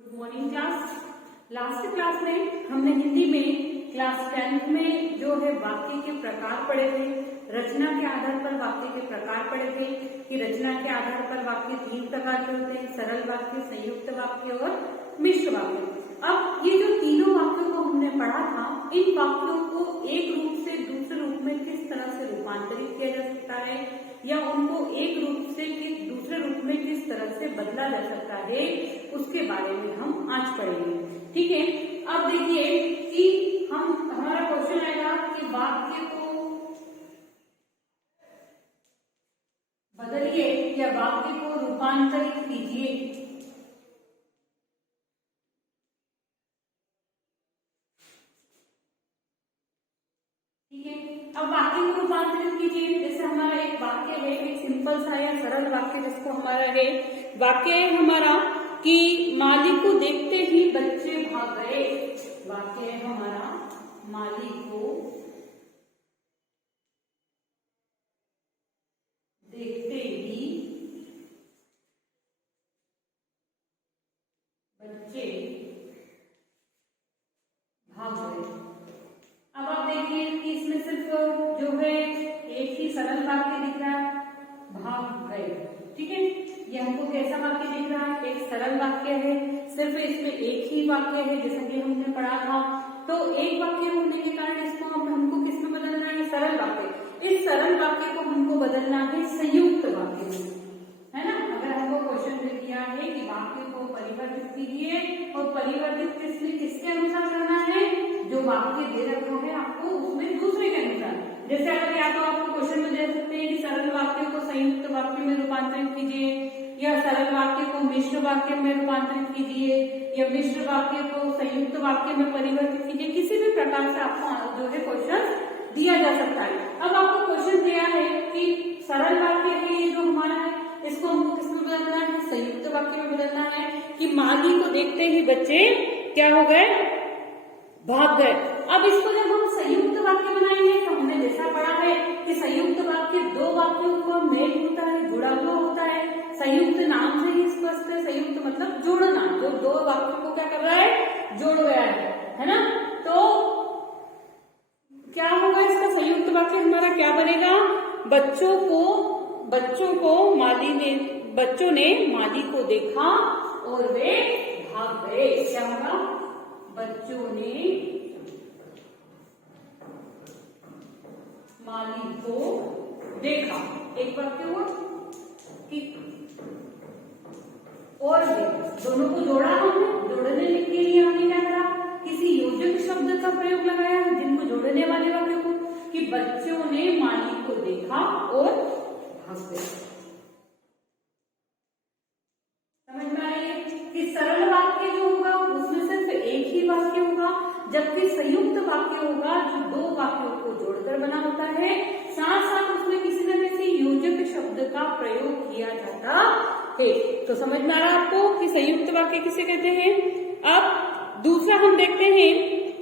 Good morning class. Last class में हमने हिंदी में क्लास 10th में जो है वाक्य के प्रकार पढ़े थे, रचना के आधार पर वाक्य के प्रकार पढ़े थे कि रचना के आधार पर वाक्य 3 प्रकार के होते हैं, सरल वाक्य, संयुक्त वाक्य और मिश्र वाक्य। अब ये जो तीनों वाक्यों को हमने पढ़ा था, इन वाक्यों को एक रूप से दूसरे रूप में किस तरह से रूपांतरित किया जा सकता है या उनको एक रूप से दूसरे रूप में किस तरह से बदला जा सकता है, उसके बारे में हम आज पढ़ेंगे। ठीक है, अब देखिए कि हमारा क्वेश्चन आएगा कि वाक्य को बदलिए या वाक्य को रूपांतरित कीजिए। ठीक है, अब वाक्य को रूपांतरित कीजिए। जैसे हमारा एक वाक्य है, एक सिंपल सा या सरल वाक्य जिसको हमारा है, वाक्य है हमारा कि माली को देखते ही बच्चे भाग गए। वाक्य है हमारा माली को देखते ही बच्चे भाग गए। अब आप देखिए कि इसमें सिर्फ जो है एक ही सरल वाक्य दिख रहा है, भाग गए। ठीक है, ये हमको कैसा वाक्य दिख रहा है? एक सरल वाक्य है, सिर्फ इसमें एक ही वाक्य है जैसा कि हमने पढ़ा था। तो एक वाक्य होने के कारण इसको हमको किस में बदलना है? सरल वाक्य। इस सरल वाक्य को हमको बदलना है संयुक्त वाक्य में, है ना। अगर हमको क्वेश्चन दे दिया है कि वाक्य को परिवर्तित कीजिए और परिवर्तित किसके अनुसार करना है? जो वाक्य दे रखा है आपको उसमें दूसरे के अनुसार। जैसे अगर या तो आपको क्वेश्चन में दे सकते हैं कि सरल वाक्य को संयुक्त वाक्य में रूपांतरित कीजिए, या सरल वाक्य को मिश्र वाक्य में रूपांतरित कीजिए, या मिश्र वाक्य को संयुक्त वाक्य में परिवर्तित कीजिए। किसी भी प्रकार से आपको जो है क्वेश्चन दिया जा सकता है। अब आपको क्वेश्चन दिया है कि सरल वाक्य है ये जो हमारा है, इसको हमको किसमें बदलना है? संयुक्त वाक्य में बदलना है कि माली को देखते ही बच्चे क्या हो गए? भाग गए। अब इसको जब हम संयुक्त वाक्य बनाएंगे तो हमने जैसा पढ़ा है कि संयुक्त वाक्य दो वाक्यों को मेल होता है, जुड़ा हुआ होता है। संयुक्त नाम से ही स्पष्ट है, संयुक्त मतलब जोड़ना, जो दो वाक्यों को क्या कर रहा है? जोड़ गया है ना। तो क्या होगा इसका संयुक्त वाक्य हमारा? क्या बनेगा? बच्चों ने माली को देखा और वे भाग गए। क्या होगा? बच्चों ने माली को देखा, एक वाक्य हुआ कि और दोनों को जोड़ा हमने। जोड़ने के लिए हमने क्या करा? किसी योजक शब्द का प्रयोग लगाया है जिनको जोड़ने वाले वाक्य को, कि बच्चों ने माली को देखा और भाग गए। समझ में आ रही है कि सरल वाक्य जो होगा उसमें सिर्फ एक ही वाक्य होगा, जबकि संयुक्त वाक्य होगा जो दो वाक्यों को जोड़कर बना होता है, साथ साथ उसमें किसी न किसी योजक शब्द का प्रयोग किया जाता है। तो समझ में आ रहा है आपको कि संयुक्त वाक्य किसे कहते हैं। अब दूसरा हम देखते हैं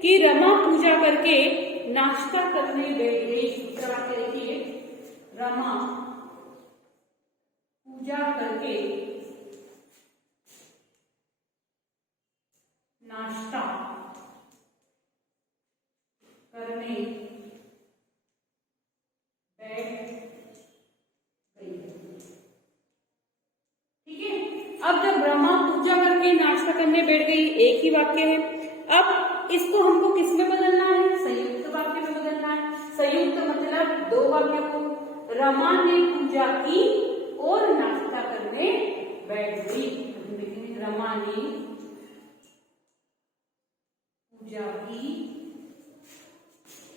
कि रमा पूजा करके नाश्ता करने बैठ गई। दूसरा वाक्य देखिए, रमा पूजा करके नाश्ता करने बैठ गई। ठीक है, अब जब रमा पूजा करके नाश्ता करने बैठ गई, एक ही वाक्य है। अब इसको हमको किस में बदलना है? संयुक्त वाक्य में बदलना है। संयुक्त मतलब दो वाक्यों को, रमा ने पूजा की और नाश्ता करने बैठ गई। देखिए, रमा ने पूजा की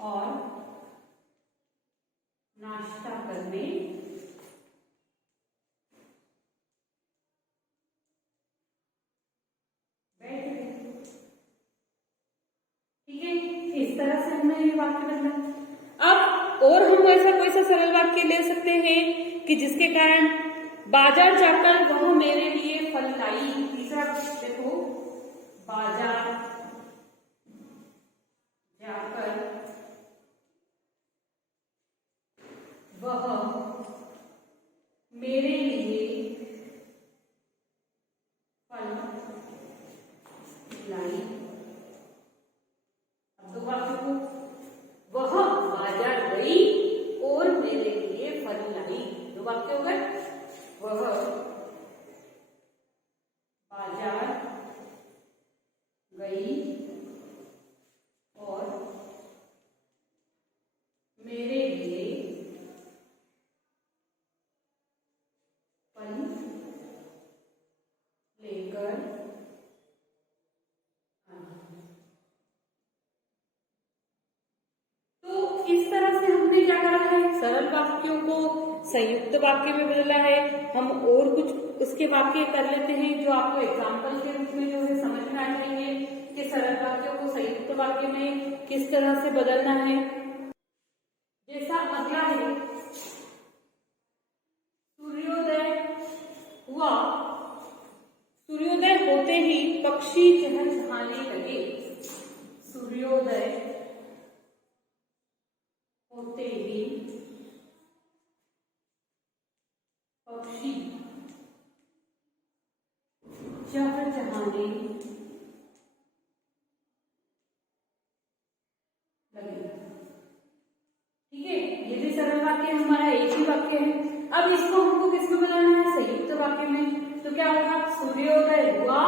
और नाश्ता करने बैठ गए। ठीक है, इस तरह से हमने ये वाक्य बदला। अब और हम ऐसा कोई सा सरल वाक्य ले सकते हैं कि जिसके कारण बाजार जाकर वह मेरे लिए फल लाई। तीसरा देखो, बाजार जाकर वह मेरे लिए फल लाई। अब दो वाक्यों को, वह बाजार गई और मेरे लिए फल लाई। दो वाक्य हो गए, वह बाजार गई और मेरे लिए फल लेकर आई। तो इस तरह से हमने क्या करा है, सरल वाक्यों को संयुक्त वाक्य में बदला है। हम और कुछ उसके वाक्य कर लेते हैं जो आपको एग्जाम्पल के रूप में जो है समझ में आ जाएंगे कि सरल वाक्यों को संयुक्त वाक्य में किस तरह से बदलना है। जैसा अगला है, सूर्योदय हुआ, सूर्योदय होते ही पक्षी चहचहाने लगे। सूर्योदय होते ही पक्षी चहचहाने लगे। ठीक है, ये भी सरल वाक्य हमारा एक ही वाक्य है। अब इसको हमको किसमें बनाना है, संयुक्त वाक्य में। तो क्या होगा, सूर्योदय हुआ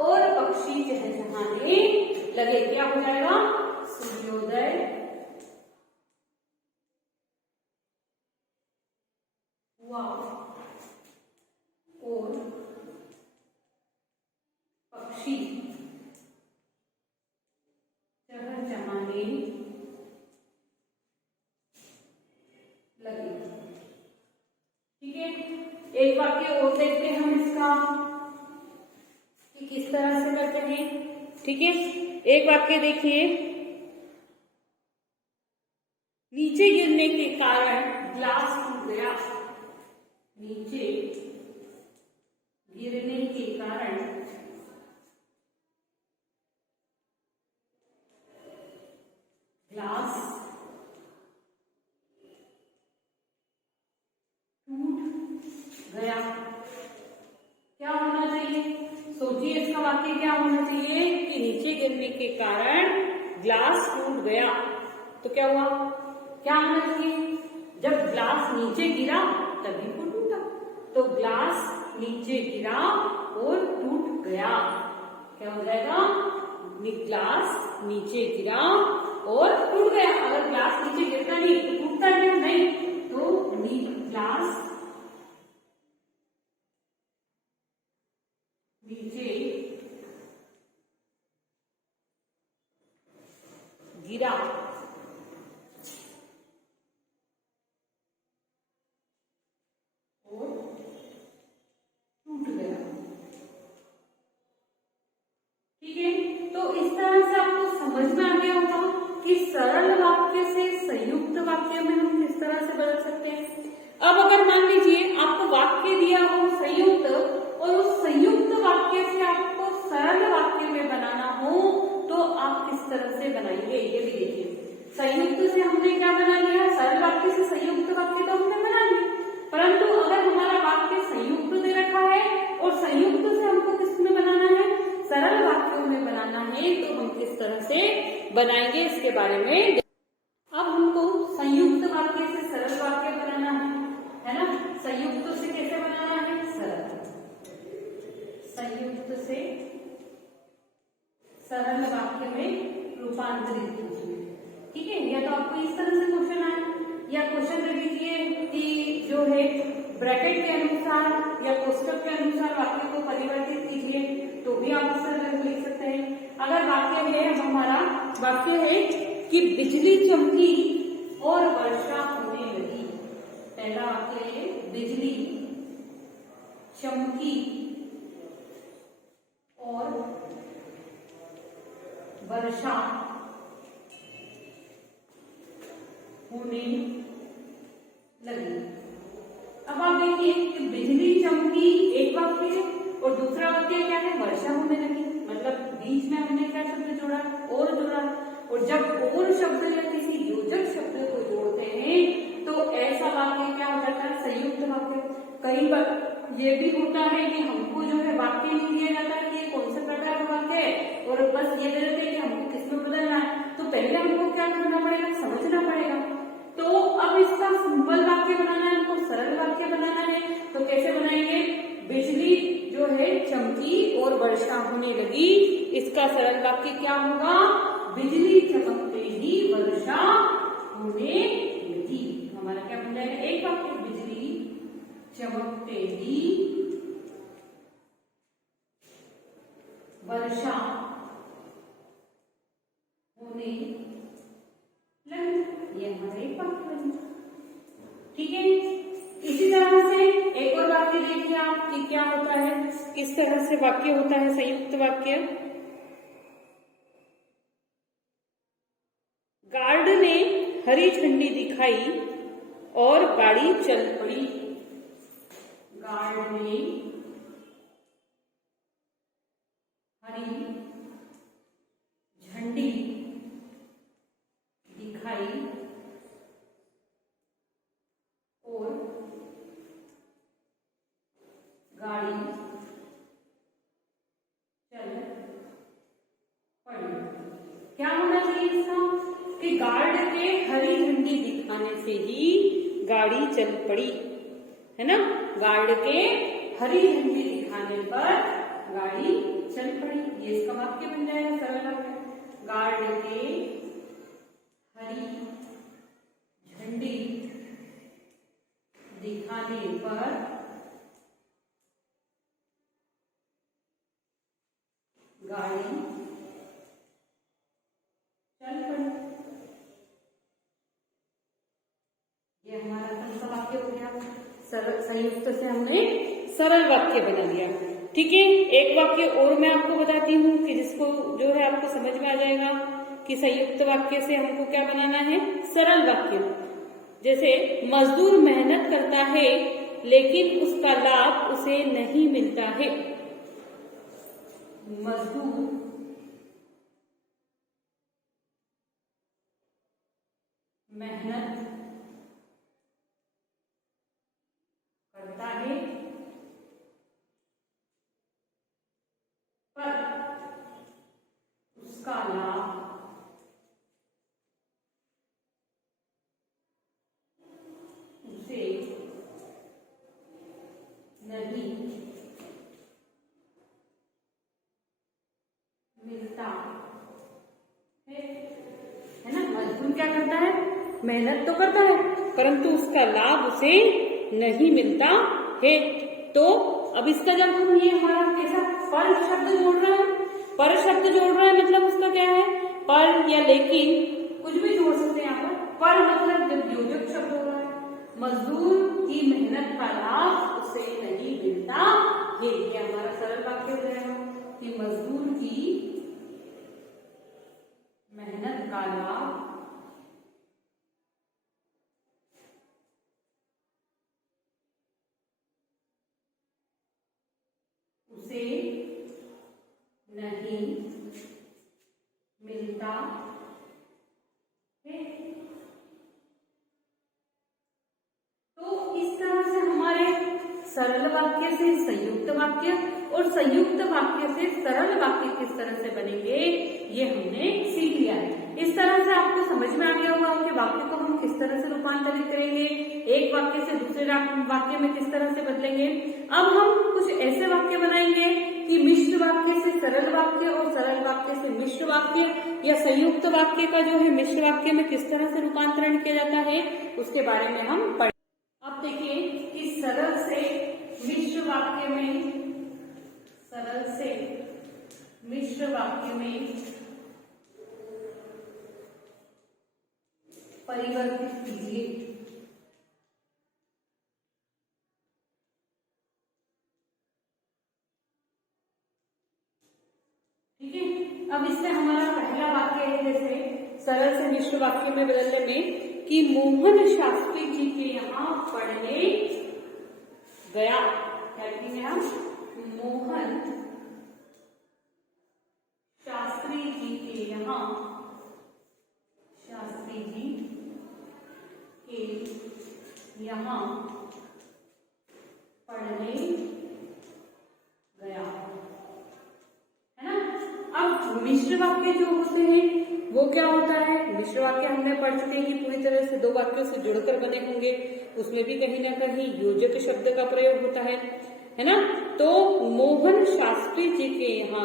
और पक्षी चहचहाने लगे। क्या हो जाएगा, सूर्योदय हुआ और पक्षी चहचहाने लगे। ठीक है, एक वाक्य और देखते हैं हम इसका कि किस तरह से करते हैं। ठीक है, एक वाक्य देखिए, नीचे गिरने के कारण ग्लास टूट गया। नीचे गिरने के कारण ग्लास टूट गया। क्या होना चाहिए, सोचिए इसका वाक्य क्या होना चाहिए कि नीचे गिरने के कारण ग्लास टूट गया। तो क्या हुआ, क्या होना चाहिए, जब ग्लास नीचे गिरा तभी वो टूटा। तो ग्लास नीचे गिरा और टूट गया। क्या हो जाएगा, ग्लास नीचे गिरा और टूट गया। अगर ग्लास नीचे गिरता नहीं तो टूटता क्या, नहीं, तो ग्लास नीचे गिरा और टूट गया। ठीक है, तो इस तरह से आपको समझ में आ गया होगा कि सरल वाक्य से संयुक्त वाक्य में हम किस तरह से बदल सकते हैं। अब अगर मान लीजिए आपको वाक्य दिया हो संयुक्त और उस संयुक्त वाक्य से आपको सरल वाक्य में बनाना हो तो आप किस तरह से बनाएंगे, ये भी देखिए। संयुक्त से हमने क्या बना लिया, सरल वाक्य से संयुक्त वाक्य तो हमने बना लिया, परंतु अगर हमारा वाक्य संयुक्त दे रखा है और संयुक्त से हमको किस में बनाना है, सरल वाक्यों में बनाना है, तो हम किस तरह से बनाएंगे इसके बारे में। अब हमको संयुक्त वाक्य से सरल वाक्य बनाना है ना। संयुक्त से कैसे बनाना है, सरल, संयुक्त से सरल वाक्य में रूपांतरित कीजिए। ठीक है, या तो आपको इस तरह से क्वेश्चन आए, या क्वेश्चन रख लीजिए कि जो है ब्रैकेट के अनुसार या कोष्टक के अनुसार वाक्य को परिवर्तित कीजिए, तो भी आप इस तरह लिख सकते हैं। अगर वाक्य है, हमारा वाक्य है कि बिजली चमकी और वर्षा होने लगी। पहला वाक्य है, बिजली चमकी और वर्षा होने लगी। अब आप देखिए कि बिजली चमकी एक वाक्य है और दूसरा वाक्य क्या है, वर्षा होने लगी। मतलब बीच में हमने क्या शब्द जोड़ा, और जोड़ा, और जब और शब्द या किसी योजक शब्द को जोड़ते हैं तो ऐसा वाक्य क्या हो जाता है, संयुक्त वाक्य। कई बार ये भी होता है कि हमको जो है वाक्य नहीं दिया जाता कि ये कौन से प्रकार का वाक्य है, और वर्षा होने लगी, इसका सरल वाक्य क्या होगा? बिजली चमकते ही वर्षा होने लगी। हमारा क्या बन जाएगा? एक वाक्य, बिजली चमकते ही वर्षा होने लगी। ये हमारा एक वाक्य बन जाएगा। ठीक है, इसी तरह से एक और वाक्य देखिए आप कि क्या होता है, किस तरह से वाक्य होता है संयुक्त वाक्य। गार्ड ने हरी झंडी दिखाई और गाड़ी चल पड़ी। गार्ड ने हरी झंडी दिखाई और गाड़ी चल पड़ी। क्या होना चाहिए इसका कि गार्ड के हरी झंडी दिखाने से ही गाड़ी चल पड़ी, है ना। गार्ड के हरी झंडी दिखाने पर गाड़ी चल पड़ी, ये इसका वाक्य बन जाएगा, सरल वाक्य। गार्ड के हरी झंडी दिखाने पर गाड़ी चल पड़ी। ये हमारा कौन सा वाक्य हो गया? सरल, संयुक्त से हमने सरल वाक्य बना लिया। ठीक है, एक वाक्य और मैं आपको बताती हूँ कि जिसको जो है आपको समझ में आ जाएगा कि संयुक्त वाक्य से हमको क्या बनाना है, सरल वाक्य। जैसे मजदूर मेहनत करता है लेकिन उसका लाभ उसे नहीं मिलता है। मजदूर मेहनत करता है पर उसका लाभ उसे नहीं मिलता है ना। मजदूर क्या करता है? मेहनत तो करता है परंतु उसका लाभ उसे नहीं मिलता है। तो अब इसका जब हम ये हमारा कैसा पर शब्द जोड़ रहे हैं, पर शब्द जोड़ रहे हैं मतलब उसका क्या है, पर या लेकिन कुछ भी जोड़ सकते हैं यहाँ पर मतलब जब योजक शब्द हो रहा है, मजदूर की मेहनत का लाभ उसे नहीं मिलता है। ये हमारा सरल वाक्य हो जाएगा कि मजदूर की मेहनत का लाभ उसे नहीं मिलता है। तो इस तरह से हमारे सरल वाक्य से संयुक्त वाक्य और संयुक्त वाक्य से सरल वाक्य किस तरह से बनेंगे ये हमने सीख लिया है। इस तरह से आपको समझ में आ गया होगा कि वाक्य को हम किस तरह से रूपांतरित करेंगे, एक वाक्य से दूसरे वाक्य में किस तरह से बदलेंगे। अब हम कुछ ऐसे वाक्य बनाएंगे कि मिश्र वाक्य से सरल वाक्य और सरल वाक्य से मिश्र वाक्य या संयुक्त वाक्य का जो है मिश्र वाक्य में किस तरह से रूपांतरण किया जाता है उसके बारे में हम पढ़ेंगे। अब देखिए कि सरल से मिश्र वाक्य में, सरल से मिश्र वाक्य में परिवर्तित कीजिए। ठीक है, अब इससे हमारा पहला वाक्य है जैसे सरल से मिश्र वाक्य में बदलने में कि मोहन शास्त्री जी के यहाँ पढ़ने गया। क्या लिखेंगे हम? मोहन शास्त्री जी के यहाँ, शास्त्री जी के यहाँ पढ़ने गया, है ना। अब मिश्र वाक्य जो होते हैं वो क्या होता है? मिश्र वाक्य हमने पढ़ चुके हैं कि पूरी तरह से दो वाक्यों से जुड़कर बने होंगे, उसमें भी कहीं ना कहीं योजक शब्द का प्रयोग होता है ना। तो मोहन शास्त्री जी के यहाँ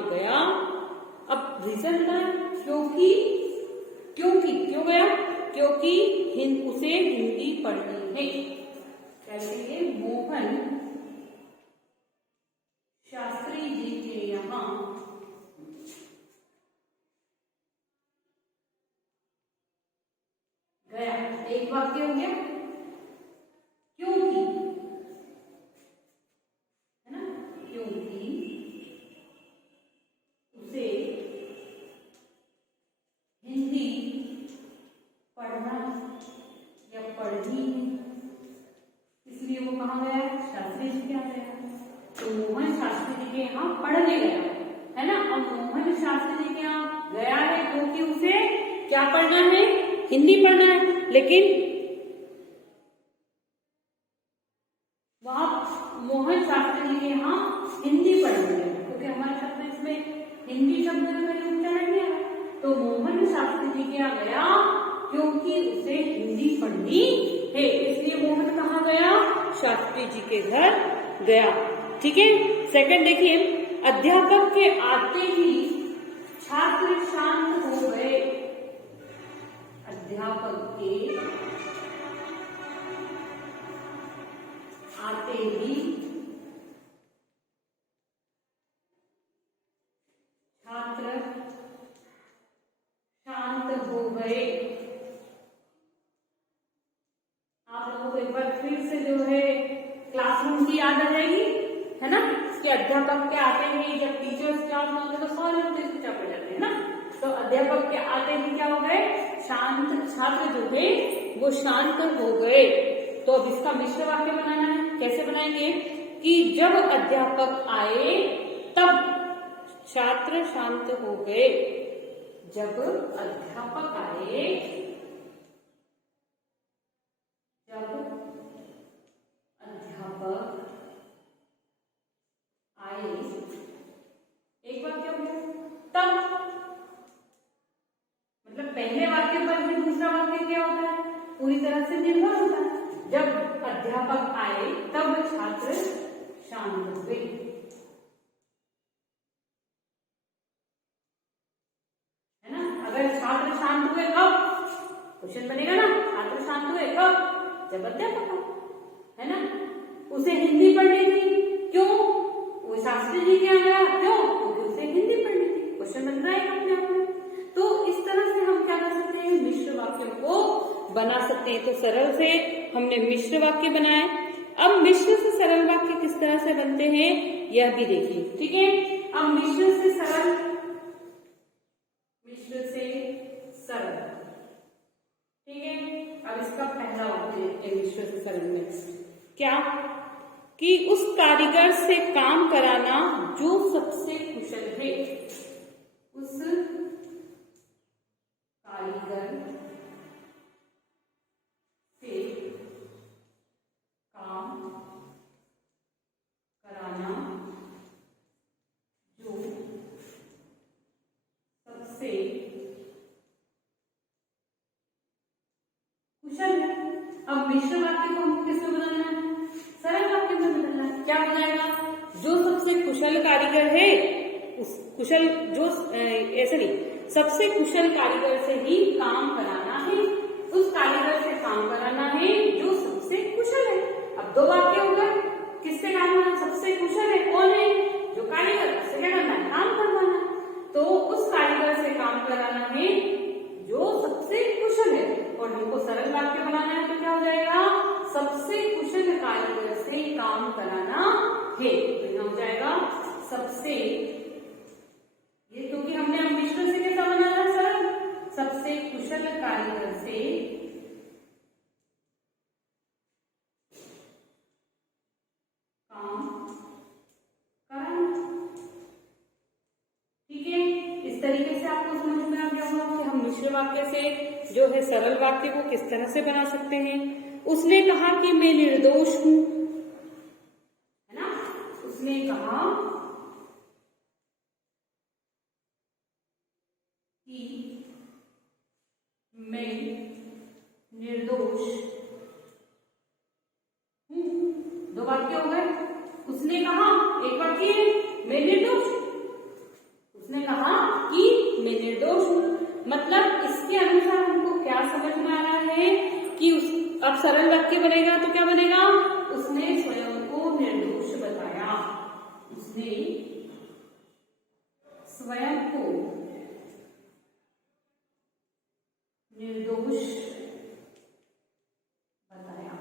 रीजन बताएं। क्यों गया? क्योंकि उसे हिंदी पढ़नी है। क्या लिखेंगे? मोहन शास्त्री जी के यहाँ गया। एक वाक्य हो गया, क्योंकि, है ना, क्योंकि उसे हिंदी पढ़ना या पढ़नी है, इसलिए वो कहाँ गया? शास्त्री जी के यहाँ गया। तो मोहन शास्त्री जी के यहाँ पढ़ने गया, है ना। अब मोहन शास्त्री जी के यहाँ गया है क्योंकि उसे क्या पढ़ना है? हिंदी पढ़ना है। लेकिन वहां मोहन शास्त्री जी के यहाँ हिंदी पढ़ने गया, क्योंकि हमारे शब्द इसमें हिंदी शब्द का उच्चारण नहीं है। तो मोहन शास्त्री जी के यहाँ गया क्योंकि उसे हिंदी पढ़नी है, इसलिए मोहन कहाँ गया? शास्त्री जी के घर गया। ठीक है। सेकंड देखिए, अध्यापक के आते ही छात्र शांत हो गए। अध्यापक के आते ही छात्र शांत हो गए। आप लोगों को एक बार फिर से जो है क्लासरूम की याद आ जाएगी, है ना, कि अध्यापक के आते ही जब टीचर्स क्लास में होते तो सारे बच्चे चुपचाप हो जाते हैं ना। तो अध्यापक के आते ही क्या हो गए? शांत, छात्र जो है वो शांत हो गए। तो अब इसका मिश्र वाक्य बनाना है। कैसे बनाएंगे? कि जब अध्यापक आए तब छात्र शांत हो गए। जब अध्यापक आए, जब अध्यापक आए, एक वाक्य हो गया। तब मतलब पहले वाक्य पर भी दूसरा वाक्य क्या होता है? पूरी तरह से निर्भर होता है। जब अध्यापक आए तब छात्र शांत हुए। है ना। अगर छात्र शांत हुए कब? क्वेश्चन बनेगा ना, छात्र शांत हुए कब? जब अध्यापक, है ना। उसे हिंदी पढ़नी थी, क्यों? वो शास्त्री जी के यहाँ गया, क्यों? क्योंकि उसे हिंदी पढ़नी थी। क्वेश्चन बन रहा है अपने आप में। तो इस तरह से हम क्या कर सकते हैं? मिश्र वाक्यों को बना सकते हैं। तो सरल से हमने मिश्र वाक्य बनाए। अब मिश्र से सरल वाक्य किस तरह से बनते हैं यह भी देखिए। ठीक है। अब मिश्र से सरल, ठीक है। अब इसका पहला वाक्य देखते हैं मिश्र से सरल में। क्या? कि उस कारीगर से काम कराना जो सबसे कुशल है। उस कारीगर से काम कराना जो सबसे कुशल है। अब मिश्र वाक्य को हमको किसमें बदलना है? सरल वाक्य में बदलना है। क्या हो जाएगा? जो सबसे कुशल कारीगर है, उस कुशल जो ऐसे नहीं, सबसे कुशल कारीगर से ही काम कराना है। उस कारीगर से काम कराना है जो सबसे कुशल है। अब दो वाक्य हो गए। किससे काम कराना? सबसे कुशल है। कौन है? जो कारीगर। उससे क्या करना है? काम करवाना है। तो उस कारीगर से काम कराना है जो सबसे कुशल है। और हमको सरल वाक्य बनाना है तो क्या हो जाएगा? सबसे कुशल कारीगर से काम कराना है। तो यहां हो जाएगा सबसे, ये क्योंकि हमने अब मिश्र से कैसा बनाना है? सरल। सबसे कुशल कारीगर से काम कराना। ठीक है। इस तरीके से आपको समझ में आ गया होगा कि हम मिश्र वाक्य से जो है सरल वाक्य को किस तरह से बना सकते हैं। उसने कहा कि मैं निर्दोष हूं, है ना। उसने कहा कि मैं निर्दोष हूं। दो वाक्य हो गए। उसने कहा, एक वाक्य मैं निर्दोष। उसने कहा कि उसके अनुसार हमको क्या समझ में आ रहा है कि अब सरल वाक्य बनेगा तो क्या बनेगा, उसने स्वयं को निर्दोष बताया, उसने स्वयं को निर्दोष बताया।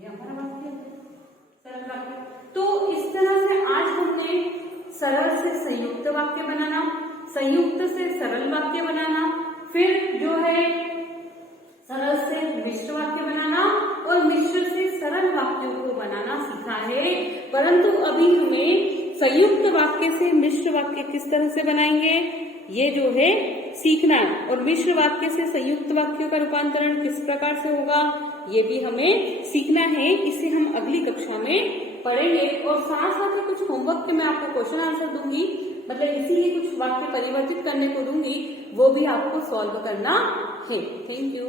ये हमारा वाक्य है, सरल वाक्य। तो इस तरह से आज हमने सरल से संयुक्त वाक्य बनाना, संयुक्त से सरल वाक्य बनाना, फिर जो है सरल से मिश्र वाक्य बनाना और मिश्र से सरल वाक्यों को बनाना सीखा है। परंतु अभी हमें संयुक्त वाक्य से मिश्र वाक्य किस तरह से बनाएंगे ये जो है सीखना है, और मिश्र वाक्य से संयुक्त वाक्यों का रूपांतरण किस प्रकार से होगा ये भी हमें सीखना है। इसे हम अगली कक्षा में पढ़ेंगे और साथ साथ कुछ होमवर्क के मैं आपको क्वेश्चन आंसर दूंगी, मतलब इसीलिए कुछ वाक्य परिवर्तित करने को दूंगी, वो भी आपको सॉल्व करना है। Thank you.